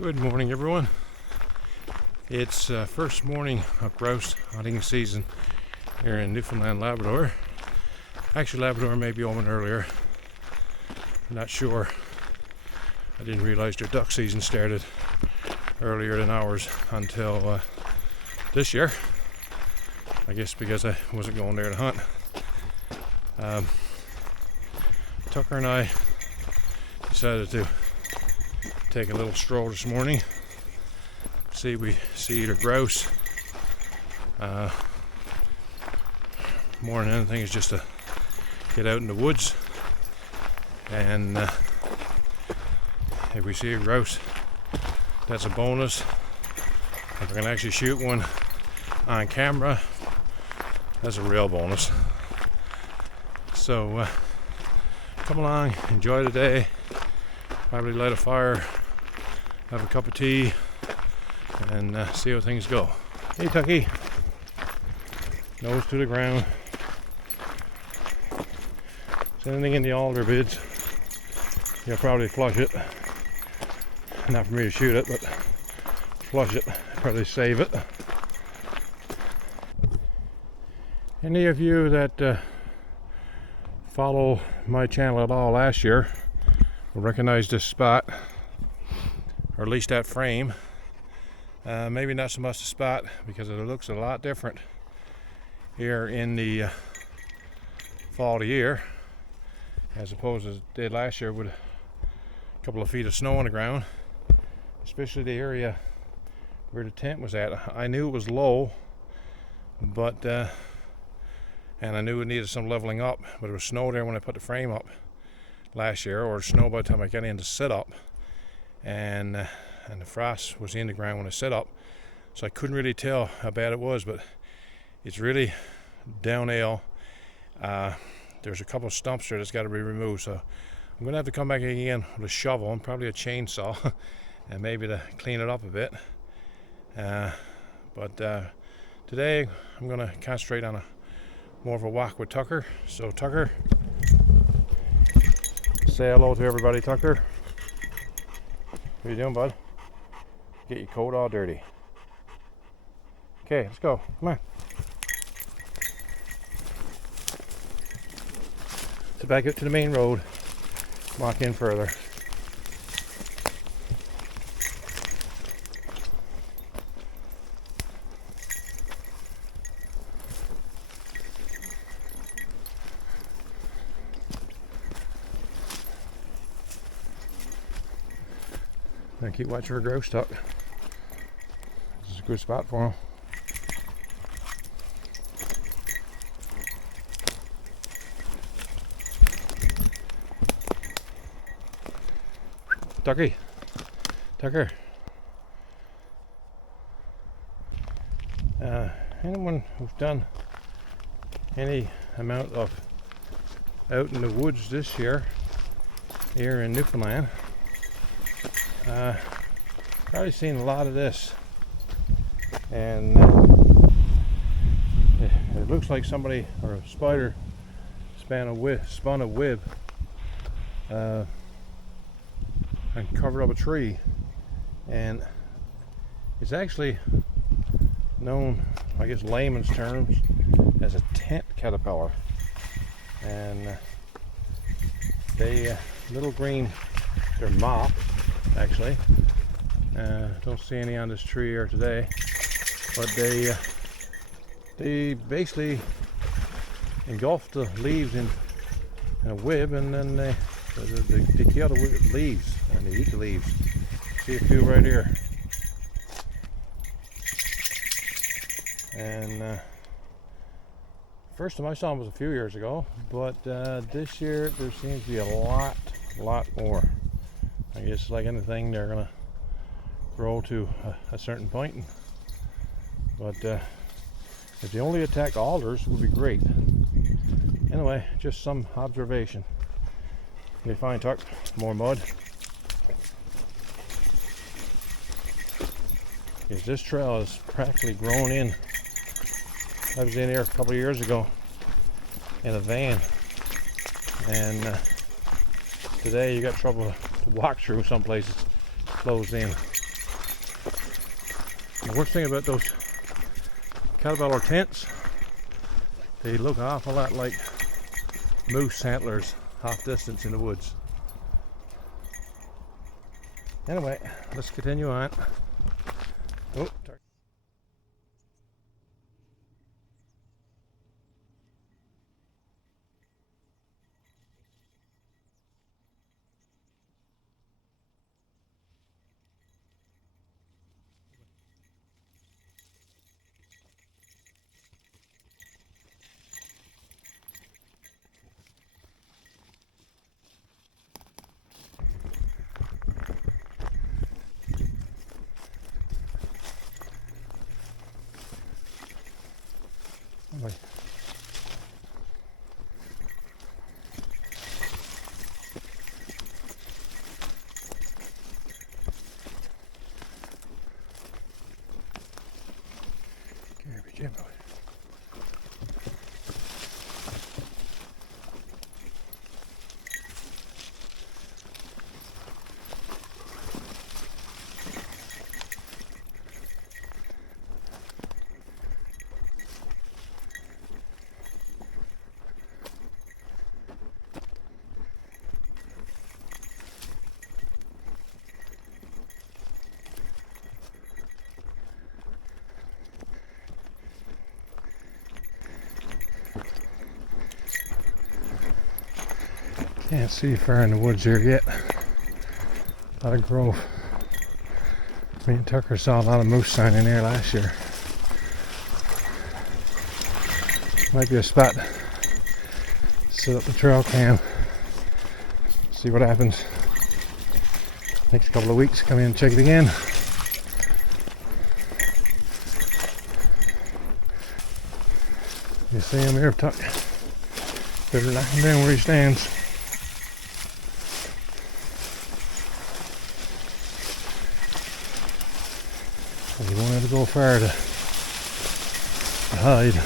Good morning, everyone. It's first morning of grouse hunting season here in Newfoundland, Labrador. Actually, Labrador may be open earlier. I'm not sure. I didn't realize their duck season started earlier than ours until this year. I guess because I wasn't going there to hunt. Tucker and I decided to take a little stroll this morning. See either grouse. More than anything is just to get out in the woods, and if we see a grouse, that's a bonus. If we can actually shoot one on camera, that's a real bonus. So come along, enjoy the day, probably light a fire, have a cup of tea, and see how things go. Hey Tucky, nose to the ground. Is anything in the alder beds? You'll probably flush it. Not for me to shoot it, but flush it, probably save it. Any of you that follow my channel at all last year will recognize this spot, or at least that frame. Maybe not so much the spot, because it looks a lot different here in the fall of the year as opposed to it did last year with a couple of feet of snow on the ground, especially the area where the tent was at. I knew it was low, but and I knew it needed some leveling up, but it was snow there when I put the frame up last year, or snow by the time I got in to set up, and the frost was in the ground when I set up, so I couldn't really tell how bad it was. But it's really downhill. There's a couple of stumps there that's got to be removed, so I'm gonna have to come back again with a shovel and probably a chainsaw and maybe to clean it up a bit. But today I'm gonna concentrate on more of a walk with Tucker. So Tucker, say hello to everybody. Tucker, what are you doing, bud? Get your coat all dirty. Okay, let's go. Come on. So back up to the main road. Walk in further. Now keep watching for grouse tuck. This is a good spot for them. Tucker. Anyone who's done any amount of out in the woods this year here in Newfoundland, probably seen a lot of this, and it looks like somebody or a spider spun a web and covered up a tree, and it's actually known, I guess layman's terms, as a tent caterpillar. And they little green, they're mop actually. Don't see any on this tree here today, but they basically engulf the leaves in a web, and then they kill the leaves and they eat the leaves. See a few right here. And first time I saw them was a few years ago, but this year there seems to be a lot more. I guess like anything, they're gonna grow to a certain point, but if they only attack alders, it would be great. Anyway, just some observation. Okay, fine, Tuck. More mud. Because this trail is practically grown in. I was in here a couple of years ago in a van, and today you got trouble to walk through some places closed in. The worst thing about those caterpillar tents, they look an awful lot like moose antlers half distance in the woods. Anyway, let's continue on. Oh, anyway. Jimbo. Can't see far in the woods here yet. A lot of growth. Me and Tucker saw a lot of moose sign in there last year. Might be a spot. Set up the trail cam. See what happens. Next couple of weeks, come in and check it again. You see him here, Tuck. Better knock him down where he stands. You won't have to go far to hide.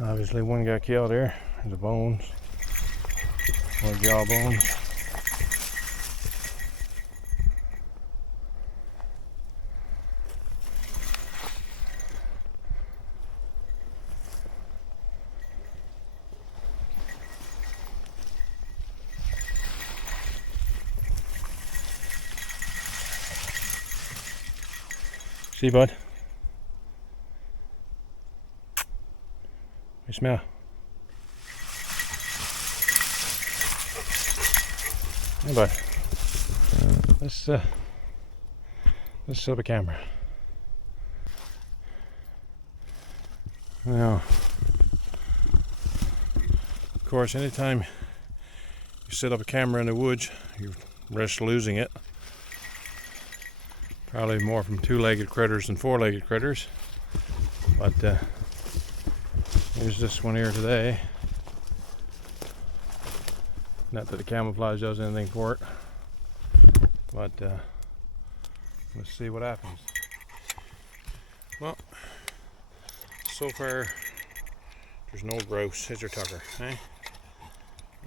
Obviously one got killed there. The bones. Or jaw bones. See, bud? You smell? Hey, bud. Let's set up a camera. Now, of course, anytime you set up a camera in the woods, you risk losing it. Probably more from two-legged critters than four-legged critters. But here's this one here today. Not that the camouflage does anything for it. But let's see what happens. Well, so far there's no grouse. Here's your Tucker, eh?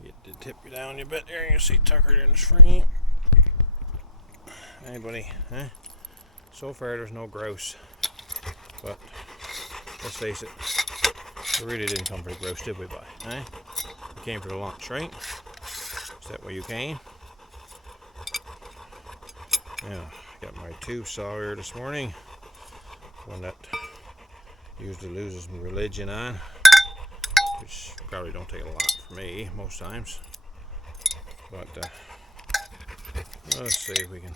Get to tip you down a bit there. You see Tucker there in the frame. Hey, buddy, eh? So far there's no grouse, but let's face it, we really didn't come for the grouse, did we, boy? Eh? We came for the lunch, right? Is that where you came? Yeah, got my tube saw here this morning, one that usually loses my religion on, which probably don't take a lot for me most times, but let's see if we can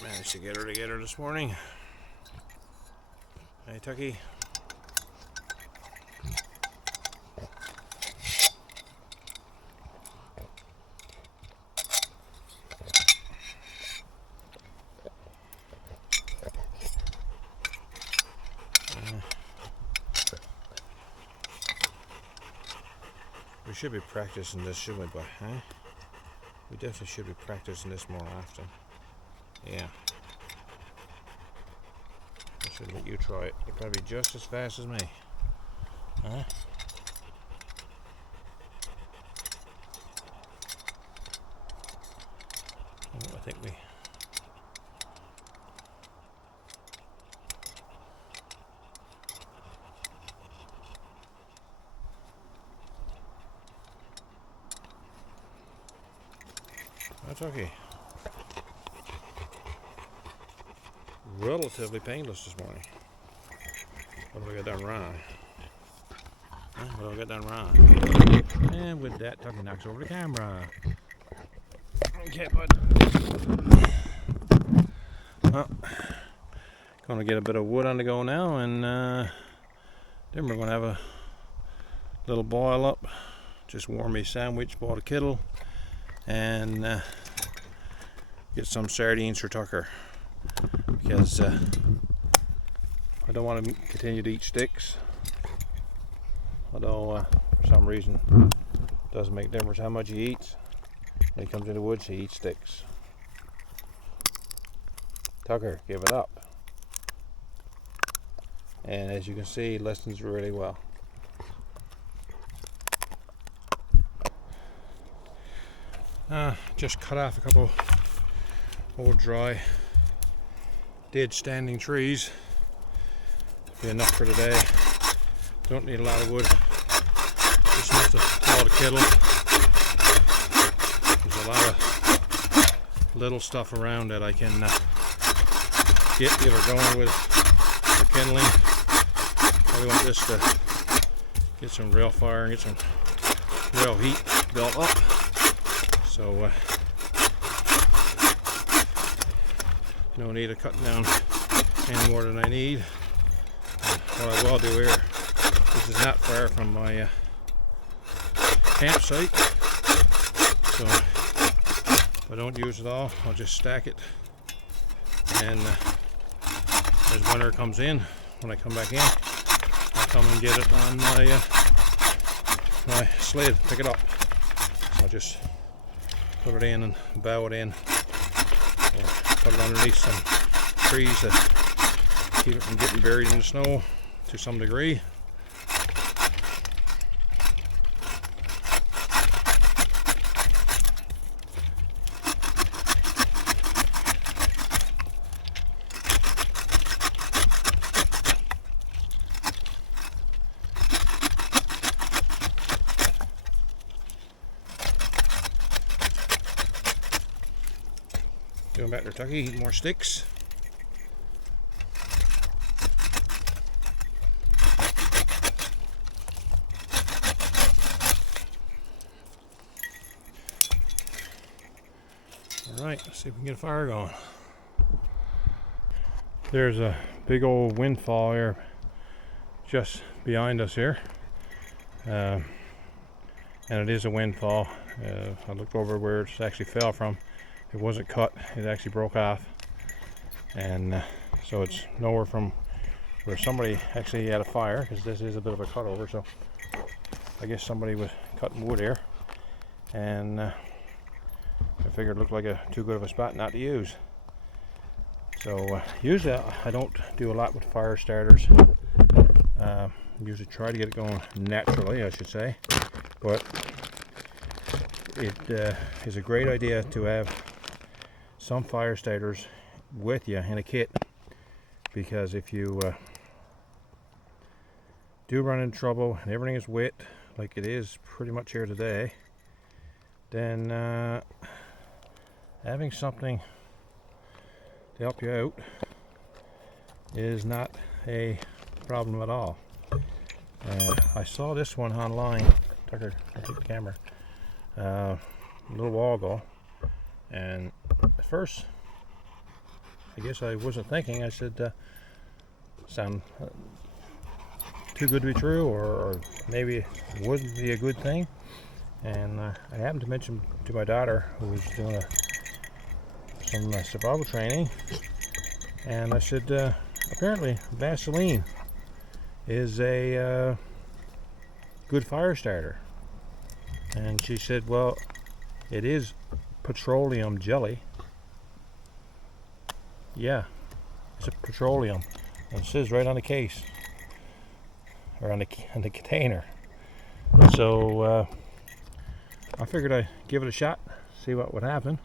manage to get her together this morning. Hey, Tucky. We should be practicing this, shouldn't we, boy? Huh? We definitely should be practicing this more often. Yeah. Should let you try it. You're probably just as fast as me. Huh? Oh, I think we... That's okay. Relatively painless this morning. What have I got done wrong? What have I got done wrong? And with that, Tucky knocks over the camera. Okay, bud. Well, gonna get a bit of wood on the go now, and then we're gonna have a little boil up. Just warm me sandwich, boil a kettle, and get some sardines for Tucker. Because I don't want to continue to eat sticks, although for some reason it doesn't make a difference how much he eats. When he comes in the woods, he eats sticks. Tucker, give it up. And as you can see, he listens really well. Just cut off a couple old dry dead standing trees. Be enough for today. Don't need a lot of wood. Just enough to boil the kettle. There's a lot of little stuff around that I can get her going with the kindling. I want this to get some real fire and get some real heat built up. So no need of cutting down any more than I need. What I will do here, this is not far from my campsite, so if I don't use it all, I'll just stack it, and as winter comes in, when I come back in, I'll come and get it on my sled, pick it up. So I'll just put it in and bow it in, or put it underneath some trees that keep it from getting buried in the snow to some degree. Going back to Tucky, eat more sticks. Alright, let's see if we can get a fire going. There's a big old windfall here just behind us here. And it is a windfall. I looked over where it actually fell from. It wasn't cut, it actually broke off. And so it's nowhere from where somebody actually had a fire, because this is a bit of a cutover, so I guess somebody was cutting wood here. And I figured it looked like too good of a spot not to use. So usually I don't do a lot with fire starters. Usually try to get it going naturally, I should say. But it is a great idea to have some fire starters with you in a kit, because if you do run into trouble and everything is wet like it is pretty much here today, then having something to help you out is not a problem at all. I saw this one online. Tucker, I took the camera a little while ago, and at first I guess I wasn't thinking. I said sound too good to be true, or maybe it wouldn't be a good thing. And I happened to mention to my daughter, who was doing some survival training, and I said apparently Vaseline is a good fire starter. And she said, well, it is petroleum jelly. Yeah, it's a petroleum. And it says right on the case, or on the container. So I figured I'd give it a shot, see what would happen.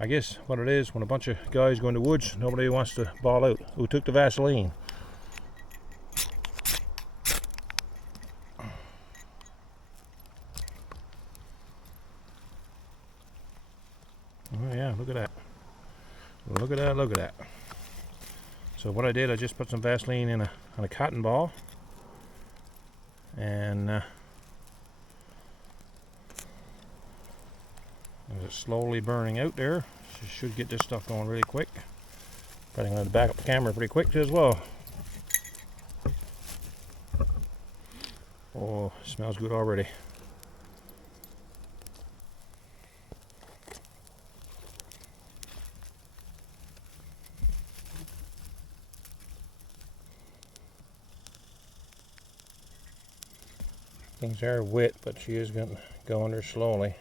I guess what it is, when a bunch of guys go in the woods, nobody wants to ball out. Who took the Vaseline? Oh yeah, look at that. Look at that, look at that. So what I did, I just put some Vaseline in on a cotton ball, and it's slowly burning out there. So should get this stuff going really quick. But I'm going to back up the camera pretty quick as well. Oh, it smells good already. Things are wet, but she is going to go under slowly.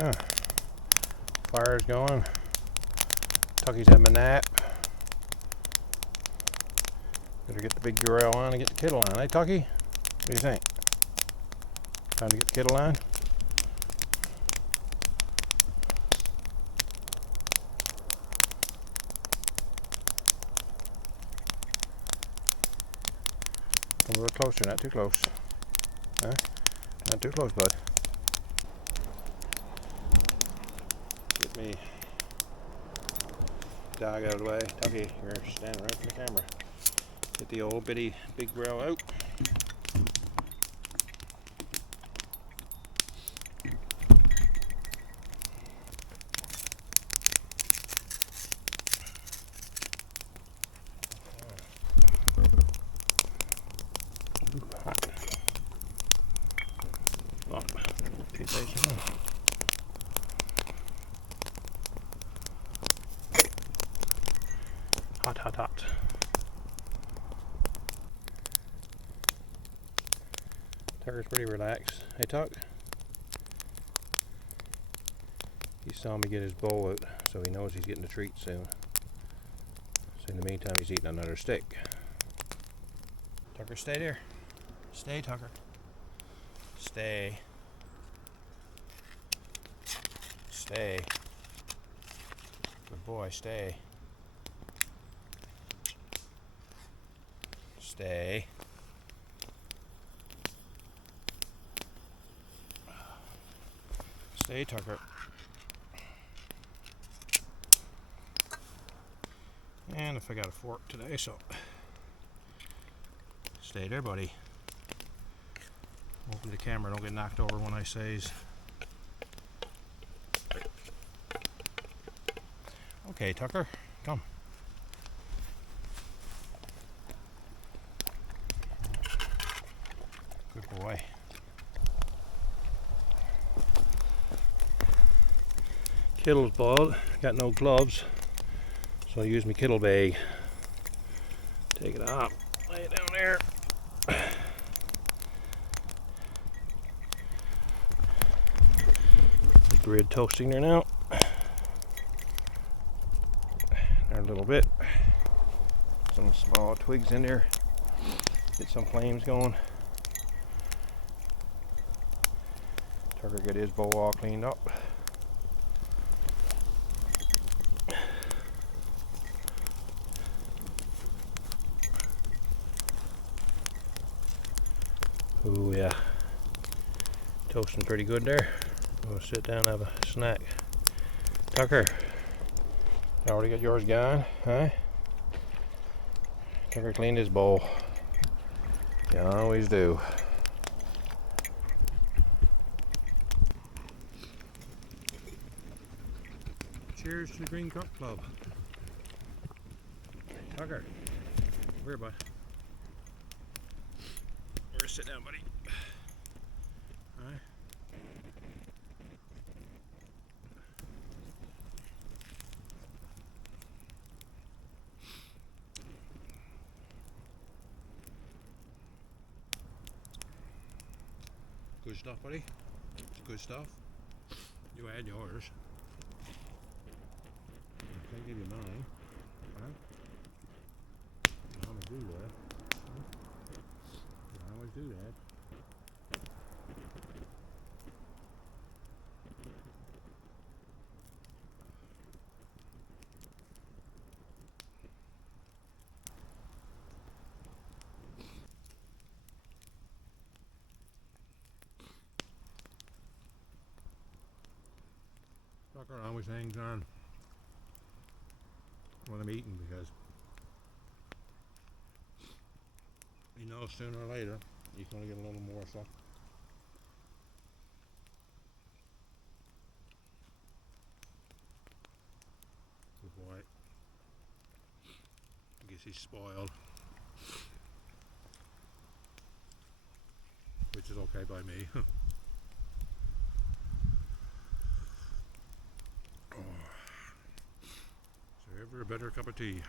Ah, fire's going. Tucky's having a nap. Better get the big grill on and get the kettle on. Hey, Tucky? What do you think? Time to get the kettle on? Come a little closer, not too close. Huh? Not too close, bud. Get me dog out of the way. Tucky, you're standing right in the camera. Get the old bitty big grill out. Hot. Oh, keep facing on. Hot, hot, hot. Tucker's pretty relaxed. Hey, Tuck. He saw me get his bowl out, so he knows he's getting a treat soon. So in the meantime, he's eating another stick. Tucker, stay there. Stay, Tucker. Stay. Stay. Good boy, stay. Stay. Stay, Tucker. And if I got a fork today, so stay there, buddy. Hopefully the camera don't get knocked over when I says. Okay, Tucker, come. Good boy. Kettle's bald, got no gloves, so I use my kettle bag. Take it off, lay it down there. The grid toasting there now. There a little bit. Some small twigs in there. Get some flames going. Tucker get his bowl all cleaned up. Oh yeah, toasting pretty good there. We'll sit down and have a snack. Tucker, you already got yours gone, huh? Tucker cleaned his bowl. You always do. Cheers to the Green Cup Club. Tucker, come here, bud. Sit down, buddy. Right. Good stuff, buddy. It's good stuff. You had yours. I can't give you mine. Huh? You always do that. You always do that. Tucker always hangs on when I'm eating because he knows sooner or later he's going to get a little more stuff. Good boy. I guess he's spoiled, which is okay by me. So ever a better cup of tea.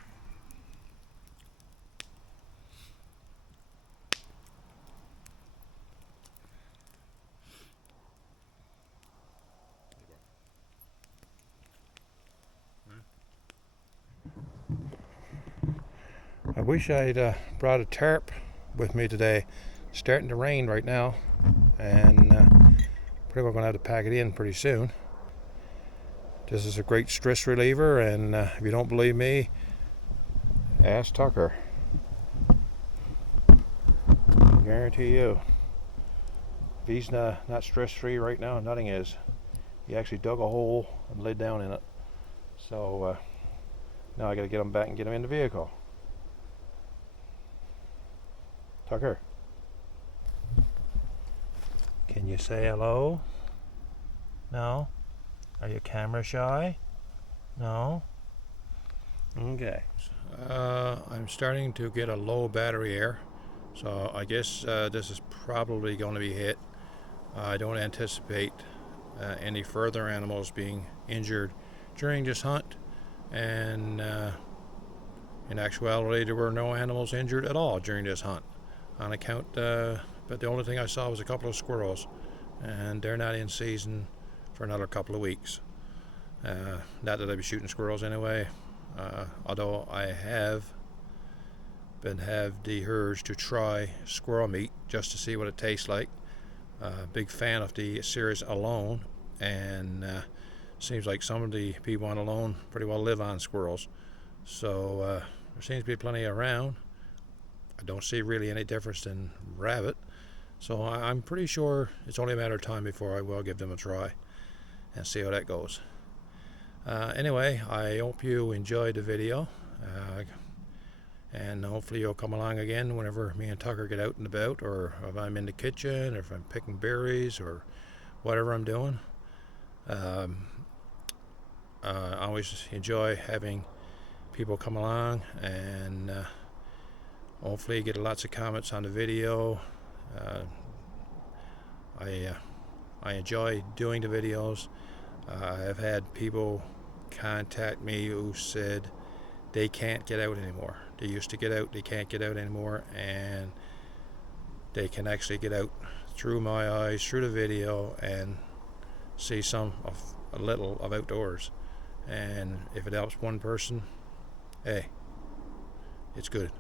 I wish I'd brought a tarp with me today. It's starting to rain right now, and pretty well going to have to pack it in pretty soon. This is a great stress reliever, and if you don't believe me, ask Tucker. I guarantee you, if he's not stress-free right now, nothing is. He actually dug a hole and laid down in it. So now I got to get him back and get him in the vehicle. Tucker, can you say hello? No? Are you camera shy? No? Okay. I'm starting to get a low battery air, so I guess this is probably going to be hit. I don't anticipate any further animals being injured during this hunt, and in actuality there were no animals injured at all during this hunt on account, but the only thing I saw was a couple of squirrels, and they're not in season for another couple of weeks. Not that I'd be shooting squirrels anyway, although I have the urge to try squirrel meat just to see what it tastes like. Big fan of the series Alone, and seems like some of the people on Alone pretty well live on squirrels, so there seems to be plenty around. I don't see really any difference in rabbit, so I'm pretty sure it's only a matter of time before I will give them a try and see how that goes. Anyway, I hope you enjoyed the video, and hopefully you'll come along again whenever me and Tucker get out and about, or if I'm in the kitchen, or if I'm picking berries, or whatever I'm doing. I always enjoy having people come along, and hopefully you get lots of comments on the video. I enjoy doing the videos. I've had people contact me who said they can't get out anymore. They used to get out, they can't get out anymore, and they can actually get out through my eyes, through the video, and see a little of outdoors. And if it helps one person, hey, it's good.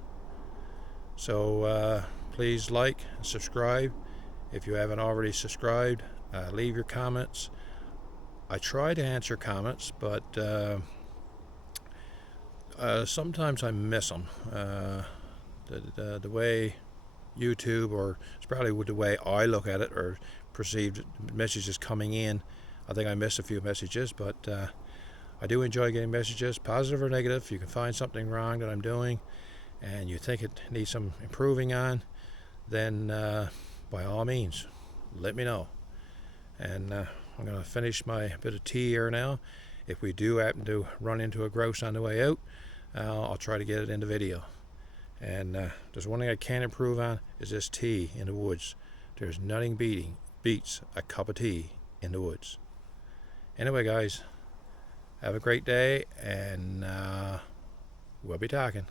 So please like and subscribe if you haven't already subscribed. Leave your comments. I try to answer comments, but sometimes I miss them. The way YouTube, or it's probably the way I look at it or perceived messages coming in, I think I miss a few messages, but I do enjoy getting messages, positive or negative. If you can find something wrong that I'm doing and you think it needs some improving on, then by all means, let me know. And I'm going to finish my bit of tea here now. If we do happen to run into a grouse on the way out, I'll try to get it in the video. And there's one thing I can improve on, is this tea in the woods. There's nothing beating beats a cup of tea in the woods. Anyway, guys, have a great day, and we'll be talking.